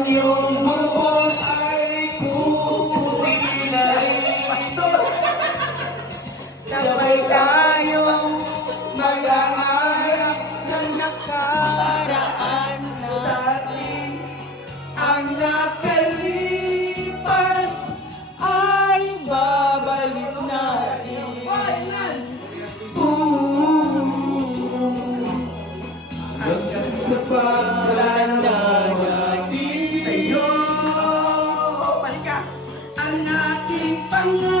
ang iyong buhok ay puputi na rin. Sabay tayong mag-aarap ng nakaraan Sa atin ang nakalipas ay babalik natin. hanggang sa paglalanda natin. Sa'yo, palika, ang ating pangarap.